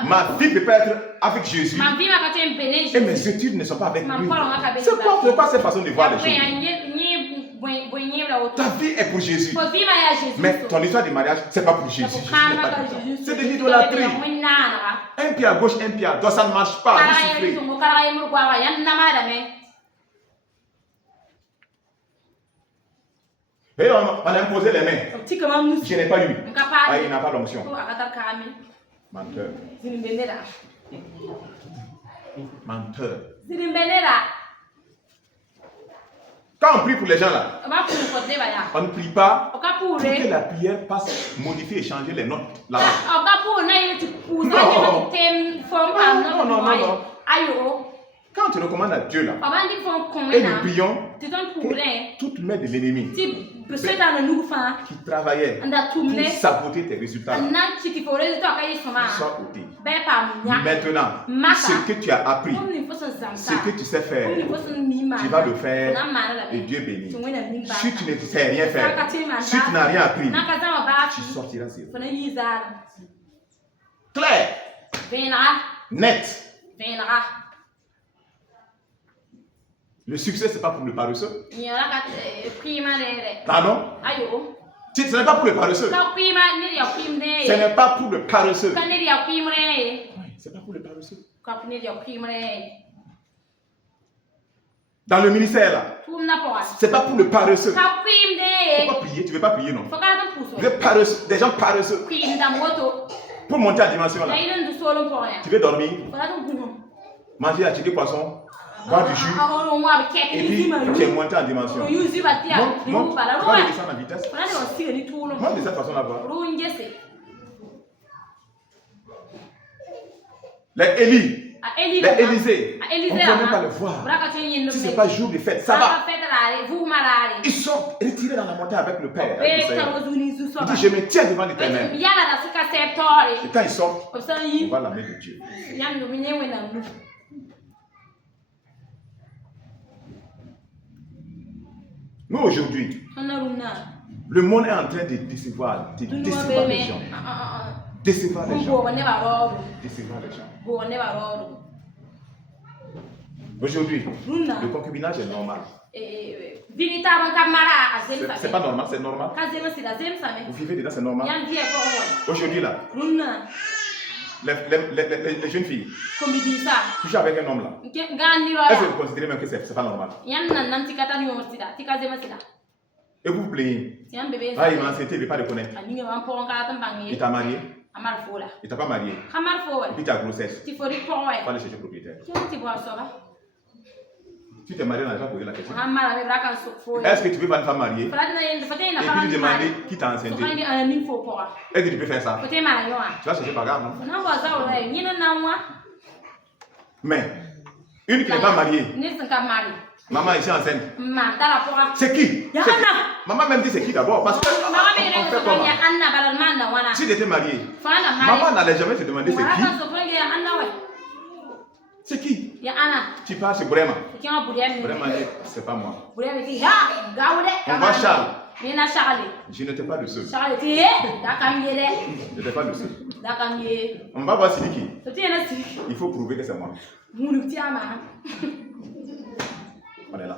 Ma vie peut pas être avec Jésus. Et mes études ne sont pas avec lui. C'est quoi cette façon de voir les choses? Ta vie est pour Jésus. Mais ton histoire de mariage, ce n'est pas pour Jésus. C'est de l'idolâtrie. Un pied à gauche, un pied à droite, ça ne marche pas. Vous souffrez. Et on a imposé les mains. Je n'ai pas eu. Ah, il n'a pas l'onction. Menteur. Menteur. Quand on prie pour les gens là, on ne prie pas pour que la prière passe, modifier et changer les notes là-bas. Non. Quand tu recommandes à Dieu là, et nous prions, toute main de l'ennemi qui travaillait pour saboter tes résultats soit ôté. Maintenant, ce que tu as appris, ce que tu sais faire, tu vas le faire et Dieu bénit. Si tu ne sais rien faire, si tu n'as rien appris, tu sortiras zéro. Clair, net. Le succès, ce n'est pas pour le paresseux. Pardon? Ce n'est pas pour le paresseux. Ce n'est pas pour le paresseux. Ce n'est pas pour le paresseux. Dans le ministère là, ce n'est pas pour le paresseux. Il ne faut pas prier, tu ne veux pas prier non. Vous êtes paresseux, des gens paresseux. Pour monter à dimension là, tu veux dormir, manger acheter poisson, boire du jus, et puis tu es monté en dimension. Tu vas descendre en vitesse. Monte de cette façon là-bas. Les Élie, les Élysée, on ne peut même pas le voir. Si ce n'est pas jour de fête, ça va. Ils sont retirés dans la montagne avec le Père. Il dit, je me tiens devant l'Éternel. Et quand ils sortent, on voit la main de Dieu. Nous aujourd'hui, le monde est en train de décevoir les gens. Décevoir les gens. Décevoir les gens. Aujourd'hui, le concubinage est normal. C'est pas normal, c'est normal. Vous vivez dedans, c'est normal. Aujourd'hui là, les jeunes filles couchent avec un homme là. Est-ce que vous considérez même que c'est pas normal? Et vous vous plaignez. Ah, il m'a enceinté, il ne veut pas le connaître. Il t'a marié. Il t'a pas marié. Et puis ta grossesse. Il faut aller chercher propriétaire. Tu t'es marié, on n'a pas posé la question. Est-ce que tu veux pas une femme mariée? Et puis lui demander qui t'a enceinté. Est-ce que tu peux faire ça? Tu vas chercher par garde, non? Mais, une qui n'est pas mariée. Maman ici enceinte. C'est qui? Maman même dit c'est qui d'abord? Parce que on fait comment? Si tu étais mariée, maman n'allait jamais te demander c'est qui? C'est qui? Tu parles, c'est Brema. Brema dit, c'est pas moi. On va Charles. Je n'étais pas le seul. Je n'étais pas le seul. On va voir Sidiki. Il faut prouver que c'est moi. On est là.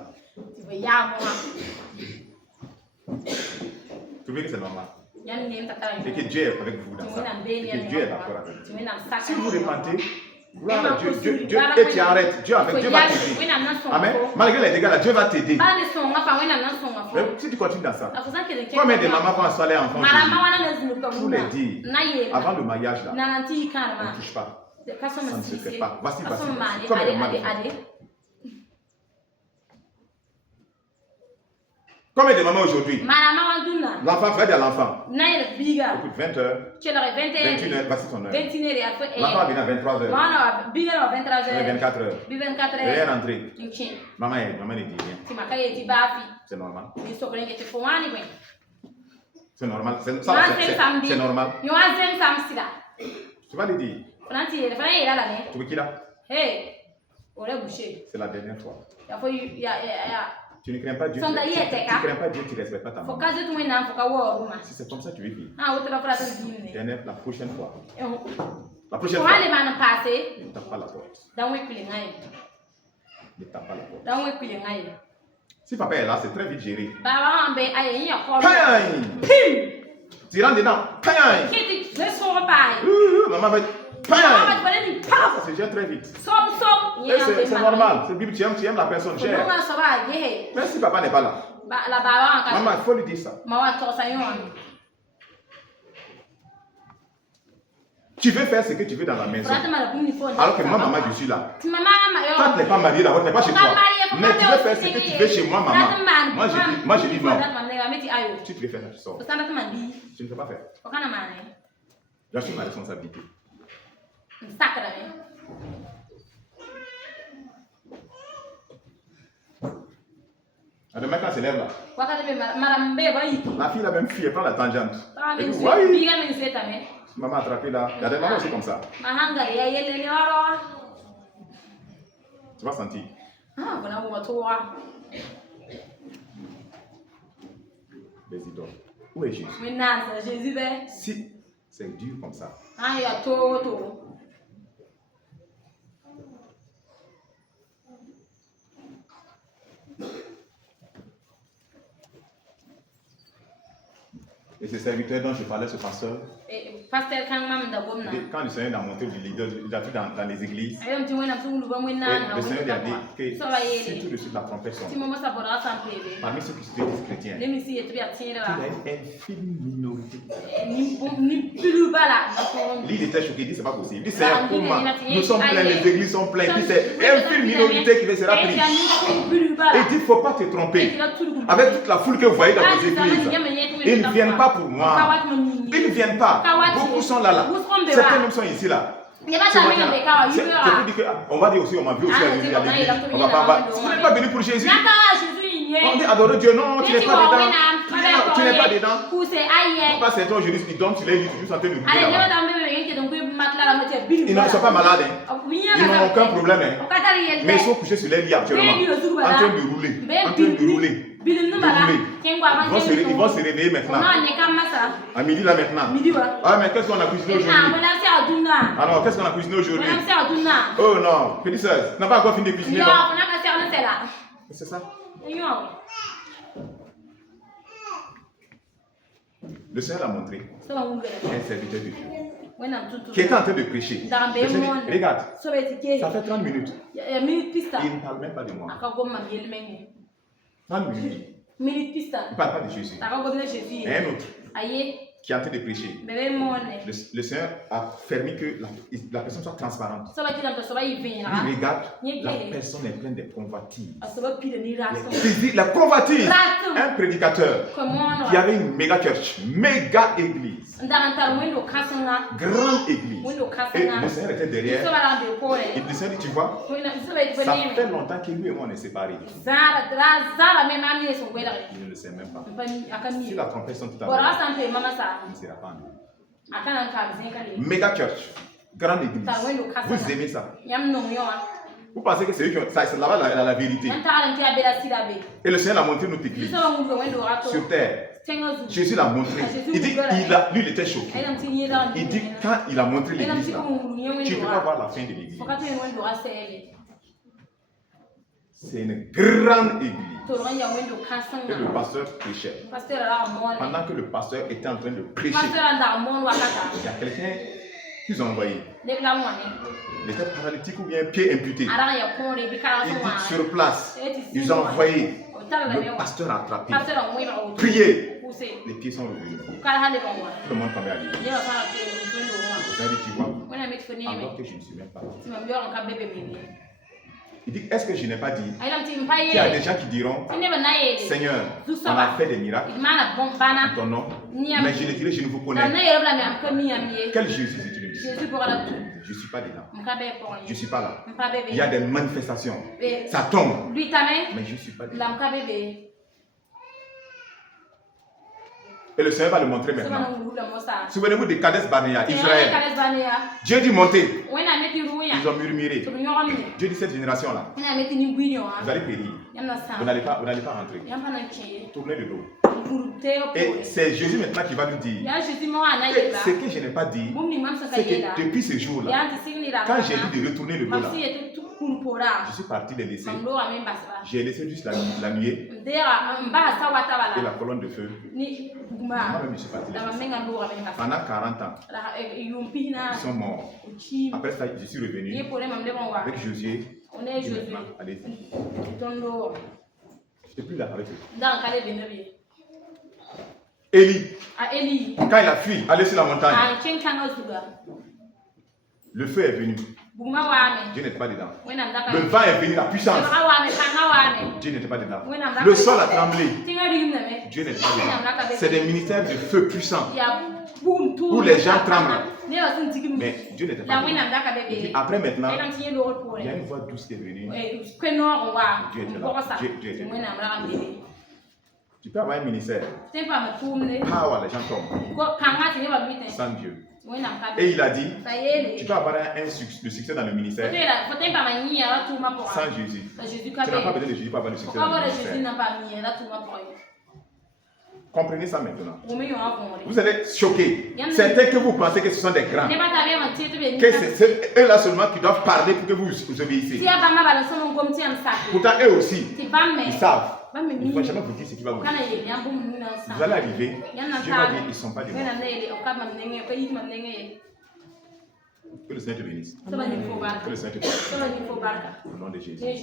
Trouvez que c'est normal. Et que Dieu est avec vous dans ça. Et que Dieu est d'accord avec vous. Si vous repentez, voilà, Dieu, et tu arrêtes. Dieu va t'aider. Amen. Malgré les dégâts, là, Dieu va t'aider. Si tu continues dans ça, combien de mamans vont asseoir les enfants pour les dire, avant le mariage, là, on ne touche pas. Ça ne se fait pas. Voici. Comme elle est Combien de mamans aujourd'hui? L'enfant, Fred à l'enfant. Écoute, 20h, 21h, voici son heure. L'enfant vient à 23h. 24h. Elle est rentrée. Maman ne dit rien. C'est normal. C'est normal. C'est normal. Tu vas lui dire. Tu veux qui là? C'est la dernière fois. Tu ne crains pas Dieu, tu ne respectes pas ta maman. Si c'est comme ça, tu veux vivre. La prochaine fois. La prochaine fois. Ne tape pas la porte. Ne tape pas la porte. Si papa est là, c'est très vite géré. Tu rentres dedans. Maman va être. Ça se gère très vite. C'est normal. C'est Bible, tu aimes la personne chère. Même si papa n'est pas là. Maman, il faut lui dire ça. Tu veux faire ce que tu veux dans la maison. Alors que moi, maman, je suis là. Toi, tu n'es pas marié là-bas, tu n'es pas chez toi. Mais tu veux faire ce que tu veux chez moi, maman. Moi, je dis non. Si tu veux faire ça, tu sors. Tu ne peux pas faire. J'assume ma responsabilité. Demain, quand elle se lève là, la fille, la même fille, elle prend la tangente. Elle dit, oui. Maman attrapée là. Il y a des mamans aussi comme ça. Tu vas sentir. Les idoles. Où est Jésus? Si c'est dur comme ça. Et ce serviteur dont je parlais, ce pasteur, quand le Seigneur a monté du leader, il a vu dans les églises, le Seigneur a dit que si tout de suite la trompette sonne, parmi ceux qui se disent chrétiens, il y a une infime minorité. Lui, il était choqué, il dit c'est pas possible. Il dit Seigneur, comment nous sommes pleins, les églises sont pleines, il dit c'est une infime minorité qui sera prise. Et il dit il ne faut pas te tromper. Avec toute la foule que vous voyez dans vos églises, ils ne viennent pas pour moi. Ils ne viennent pas. Beaucoup sont là. Certains même sont ici là. On va dire aussi, on m'a vu aussi à l'église. On va pas. Si vous n'êtes pas venu pour Jésus, on dit adorer Dieu. Non, tu n'es pas dedans. Tu n'es pas dedans. Pas certains aujourd'hui qui dorment sur les lits, juste en train de bouger là-bas. Ils ne sont pas malades. Ils n'ont aucun problème. Mais ils sont couchés sur les lits actuellement. En train de rouler. Ils vont se réveiller maintenant. À midi là maintenant. Ah, mais qu'est-ce qu'on a cuisiné aujourd'hui? Alors, qu'est-ce qu'on a cuisiné aujourd'hui? Oh non, petite soeur, tu n'as pas encore fini de cuisiner. C'est ça. Le Seigneur l'a montré. Un serviteur de Dieu qui était en train de prêcher. Regarde, ça fait 30 minutes. Il ne parle même pas de moi. 30 minutes. Il ne parle pas de Jésus. Et un autre qui est en train de prêcher. Le Seigneur a permis que la personne soit transparente. Il regarde, la personne est pleine de convoitises. La convoitise. Un prédicateur qui avait une méga church, méga église, grande église. Et le Seigneur était derrière. Et le Seigneur dit, tu vois, ça fait longtemps que lui et moi on est séparés. Il ne le sait même pas. Si la trompette sonne tout à l'heure, il ne sera pas en nous. Méga church, grande église. Vous aimez ça? Vous pensez que c'est eux qui ont... C'est là-bas la vérité. Et le Seigneur a montré notre église sur terre. Jésus l'a montré. Il dit, lui il était choqué. Il dit, quand il a montré l'église là, tu ne peux pas voir la fin de l'église. C'est une grande église. Et le pasteur prêchait. Pendant que le pasteur était en train de prêcher, il y a quelqu'un qu'ils ont envoyé. Il était paralytique ou bien pied amputé. Il dit sur place, ils ont envoyé. Le pasteur a attrapé. Priez. Les pieds sont revenus. Tout le monde tombait à l'île. Vous avez dit, tu vois, alors que je ne suis même pas là. Il dit, est-ce que je n'ai pas dit qu'il y a des gens qui diront, Seigneur, on a fait des miracles en ton nom, mais je dirai, je ne vous connais. Quel Jésus utilise? Je ne suis pas dedans. Je ne suis pas là. Il y a des manifestations. Ça tombe. Mais je ne suis pas dedans. Et le Seigneur va le montrer maintenant. Souvenez-vous de Kades Barnea, Israël. Dieu dit monter. Ils ont murmuré. Dieu dit cette génération-là, vous allez périr. Vous n'allez pas rentrer. Tournez le dos. Et c'est Jésus maintenant qui va nous dire. Et ce que je n'ai pas dit, c'est que depuis ce jour-là, quand j'ai dit de retourner le dos là, je suis parti les laisser. J'ai laissé juste la nuée et la colonne de feu. Moi-même, je suis parti. Pendant 40 ans, ils sont morts. Après ça, je suis revenu avec Josué. Allez-y. Je n'étais plus là avec eux. Élie, quand il a fui, allé sur la montagne, le feu est venu. Dieu n'était pas dedans. Le vent est venu, la puissance. Dieu n'était pas dedans. Le sol a tremblé. Dieu n'était pas dedans. C'est des ministères de feu puissants où les gens tremblent. Mais Dieu n'était pas dedans. Après maintenant, il y a une voix douce qui est venue. Dieu était là. Dieu était là. Tu peux avoir un ministère. Power, les gens tombent. Sans Dieu. Et il a dit, tu peux avoir le succès dans le ministère sans Jésus. Tu n'as pas besoin de Jésus pour avoir le succès dans le ministère. Comprenez ça maintenant. Vous allez être choqués. Certains que vous pensez que ce sont des grands. Que c'est eux-là seulement qui doivent parler pour que vous obéissez. Pourtant, eux aussi, ils savent. Il ne faut jamais vous dire ce qui va vous dire. Vous allez arriver, Dieu va dire, ils ne sont pas des morts. Que le Seigneur te bénisse. Que le Seigneur te bénisse. Au nom de Jésus.